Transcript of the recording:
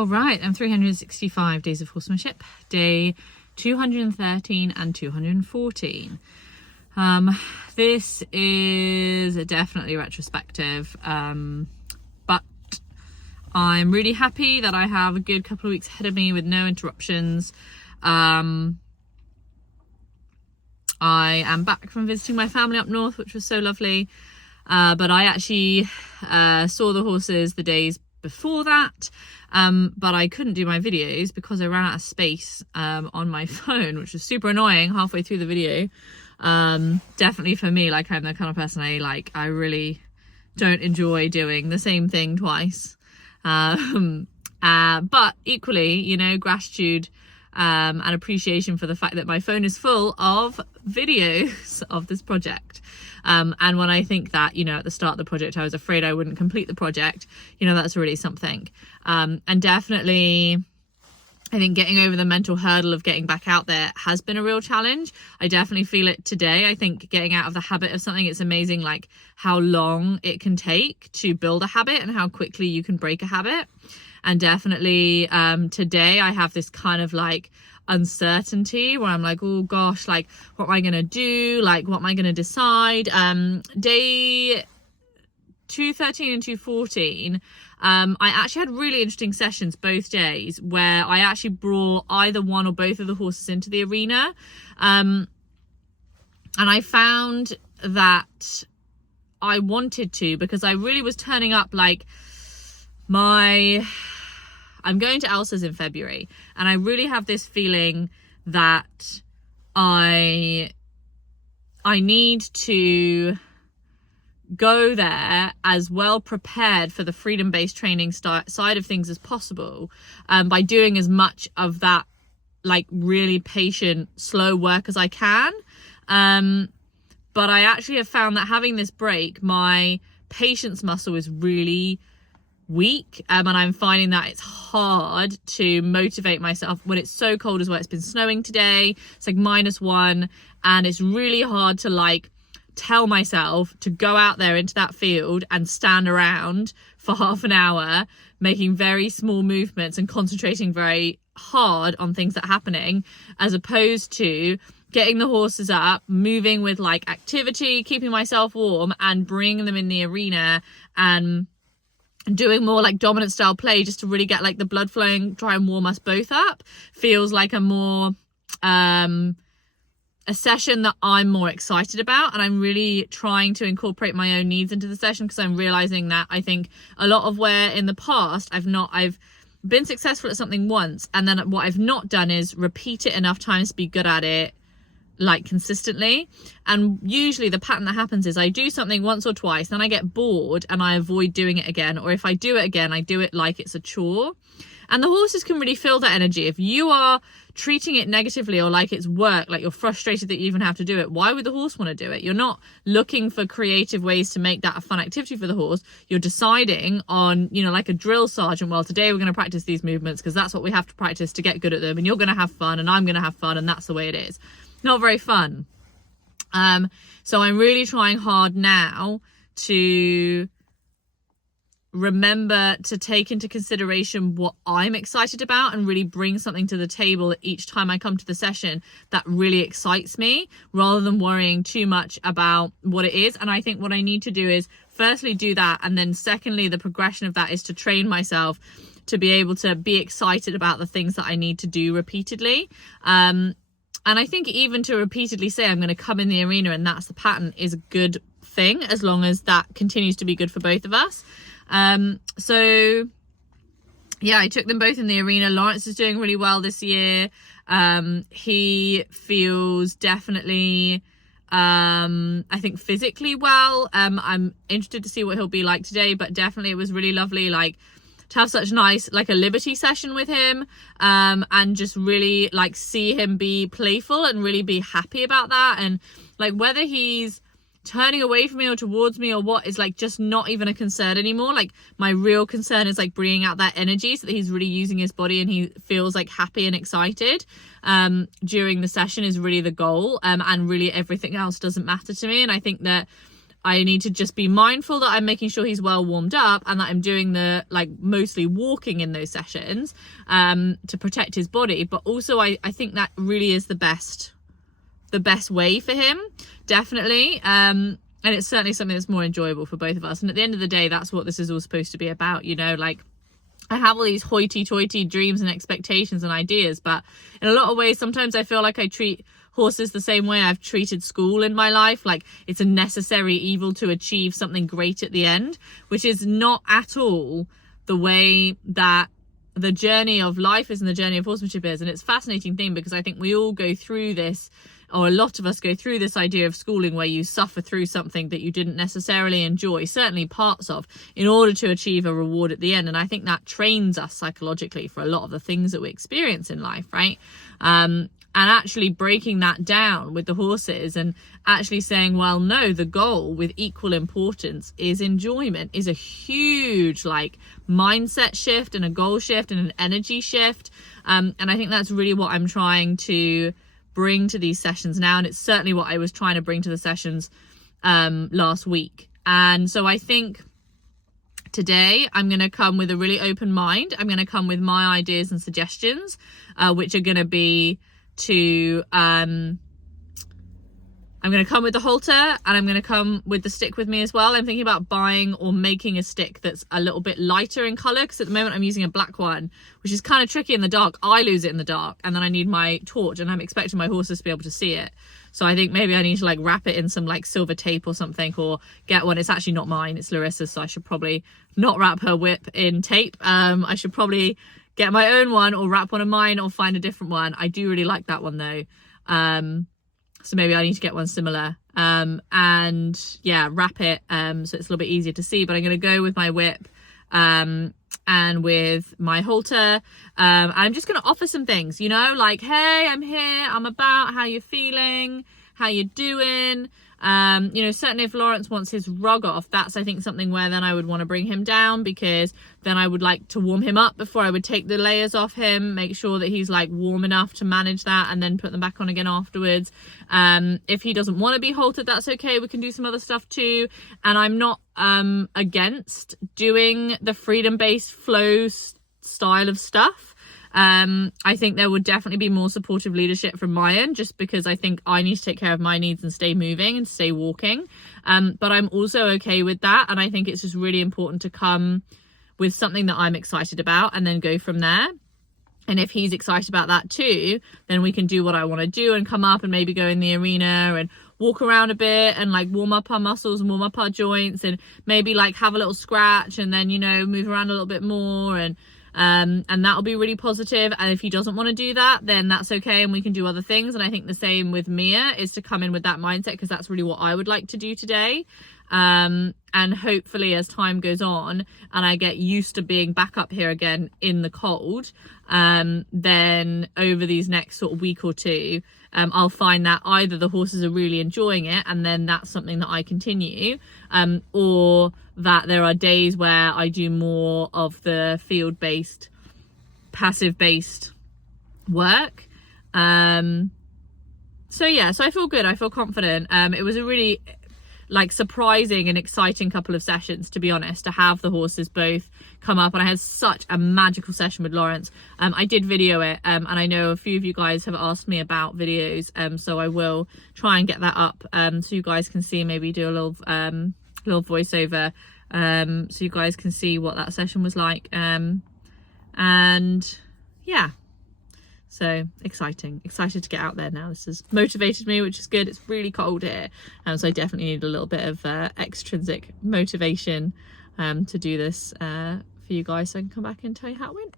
All right, and 365 days of horsemanship, day 213 and 214. This is definitely retrospective, but I'm really happy that I have a good couple of weeks ahead of me with no interruptions. I am back from visiting my family up north, which was so lovely, but I actually saw the horses the days before that, but I couldn't do my videos because I ran out of space on my phone, which was super annoying halfway through the video. Definitely for me, like, I'm the kind of person I really don't enjoy doing the same thing twice, but equally, you know, gratitude and appreciation for the fact that my phone is full of videos of this project. And when I think that, you know, at the start of the project I was afraid I wouldn't complete the project, you know, that's really something. And definitely I think getting over the mental hurdle of getting back out there has been a real challenge. I definitely feel it today. I think getting out of the habit of something, it's amazing like how long it can take to build a habit and how quickly you can break a habit. And definitely today I have this kind of like uncertainty where I'm like, oh gosh, like what am I gonna do, like what am I gonna decide. Day 213 and 214 I actually had really interesting sessions both days where I actually brought either one or both of the horses into the arena, and I found that I wanted to, because I really was turning up like I'm going to Elsa's in February, and I really have this feeling that I need to go there as well prepared for the freedom-based training side of things as possible, by doing as much of that like really patient, slow work as I can. But I actually have found that having this break, my patience muscle is really weak, and I'm finding that it's hard to motivate myself when it's so cold as well. It's been snowing today, it's like -1, and it's really hard to like tell myself to go out there into that field and stand around for half an hour making very small movements and concentrating very hard on things that are happening, as opposed to getting the horses up, moving with like activity, keeping myself warm, and bringing them in the arena and doing more like dominant style play just to really get like the blood flowing, try and warm us both up. Feels like a more a session that I'm more excited about, and I'm really trying to incorporate my own needs into the session, because I'm realizing that I think a lot of where in the past I've been successful at something once, and then what I've not done is repeat it enough times to be good at it like consistently. And usually the pattern that happens is I do something once or twice, then I get bored and I avoid doing it again, or if I do it again I do it like it's a chore. And the horses can really feel that energy. If you are treating it negatively or like it's work, like you're frustrated that you even have to do it, why would the horse want to do it? You're not looking for creative ways to make that a fun activity for the horse. You're deciding on, you know, like a drill sergeant, well, today we're going to practice these movements because that's what we have to practice to get good at them, and you're going to have fun and I'm going to have fun, and that's the way it is. Not very fun. So I'm really trying hard now to remember to take into consideration what I'm excited about and really bring something to the table each time I come to the session that really excites me, rather than worrying too much about what it is. And I think what I need to do is firstly do that, and then secondly the progression of that is to train myself to be able to be excited about the things that I need to do repeatedly. And I think even to repeatedly say I'm going to come in the arena and that's the pattern is a good thing, as long as that continues to be good for both of us. So yeah, I took them both in the arena. Lawrence is doing really well this year. He feels definitely, I think physically well. I'm interested to see what he'll be like today, but definitely it was really lovely, like, to have such nice, like a liberty session with him, and just really like see him be playful and really be happy about that. And like whether he's turning away from me or towards me or what is like just not even a concern anymore. Like my real concern is like bringing out that energy so that he's really using his body and he feels like happy and excited during the session is really the goal, and really everything else doesn't matter to me. And I think that I need to just be mindful that I'm making sure he's well warmed up, and that I'm doing the like mostly walking in those sessions to protect his body. But also I think that really is the best way for him, definitely. And it's certainly something that's more enjoyable for both of us. And at the end of the day, that's what this is all supposed to be about, you know. Like, I have all these hoity-toity dreams and expectations and ideas, but in a lot of ways, sometimes I feel like I treat horses the same way I've treated school in my life. Like, it's a necessary evil to achieve something great at the end, which is not at all the way that the journey of life is and the journey of horsemanship is. And it's a fascinating thing, because I think we all go through this, or a lot of us go through this idea of schooling where you suffer through something that you didn't necessarily enjoy, certainly parts of, in order to achieve a reward at the end. And I think that trains us psychologically for a lot of the things that we experience in life, right? And actually breaking that down with the horses and actually saying, well, no, the goal with equal importance is enjoyment, is a huge like mindset shift and a goal shift and an energy shift. And I think that's really what I'm trying to bring to these sessions now. And it's certainly what I was trying to bring to the sessions last week. And so I think today I'm going to come with a really open mind. I'm going to come with my ideas and suggestions, which are going to be to I'm going to come with the halter, and I'm going to come with the stick with me as well. I'm thinking about buying or making a stick that's a little bit lighter in color, because at the moment I'm using a black one, which is kind of tricky in the dark. I lose it in the dark, and then I need my torch, and I'm expecting my horses to be able to see it. So I think maybe I need to like wrap it in some like silver tape or something, or get one. It's actually not mine, it's Larissa's, so I should probably not wrap her whip in tape. I should probably get my own one, or wrap one of mine, or find a different one. I do really like that one though. So maybe I need to get one similar, and yeah, wrap it so it's a little bit easier to see. But I'm going to go with my whip and with my halter. I'm just going to offer some things, you know, like, hey, I'm here, I'm about, how you feeling, how you doing? You know, certainly if Lawrence wants his rug off, that's, I think, something where then I would want to bring him down, because then I would like to warm him up before I would take the layers off him, make sure that he's like warm enough to manage that, and then put them back on again afterwards. If he doesn't want to be haltered, that's okay. We can do some other stuff too. And I'm not against doing the freedom-based flow style of stuff. I think there would definitely be more supportive leadership from my end, just because I think I need to take care of my needs and stay moving and stay walking. But I'm also okay with that. And I think it's just really important to come with something that I'm excited about and then go from there. And if he's excited about that too, then we can do what I want to do and come up and maybe go in the arena and walk around a bit and like warm up our muscles and warm up our joints, and maybe like have a little scratch, and then, you know, move around a little bit more, and that'll be really positive. And if he doesn't want to do that, then that's okay, and we can do other things. And I think the same with Mia, is to come in with that mindset, because that's really what I would like to do today. And hopefully as time goes on and I get used to being back up here again in the cold, then over these next sort of week or two, I'll find that either the horses are really enjoying it, and then that's something that I continue, or that there are days where I do more of the field-based, passive-based work. So yeah, so I feel good, I feel confident. It was a really like surprising and exciting couple of sessions, to be honest, to have the horses both come up, and I had such a magical session with Lawrence. I did video it, and I know a few of you guys have asked me about videos, so I will try and get that up, so you guys can see, maybe do a little voiceover, so you guys can see what that session was like. And yeah, so excited to get out there now. This has motivated me, which is good. It's really cold here, so I definitely need a little bit of extrinsic motivation to do this for you guys, so I can come back and tell you how it went.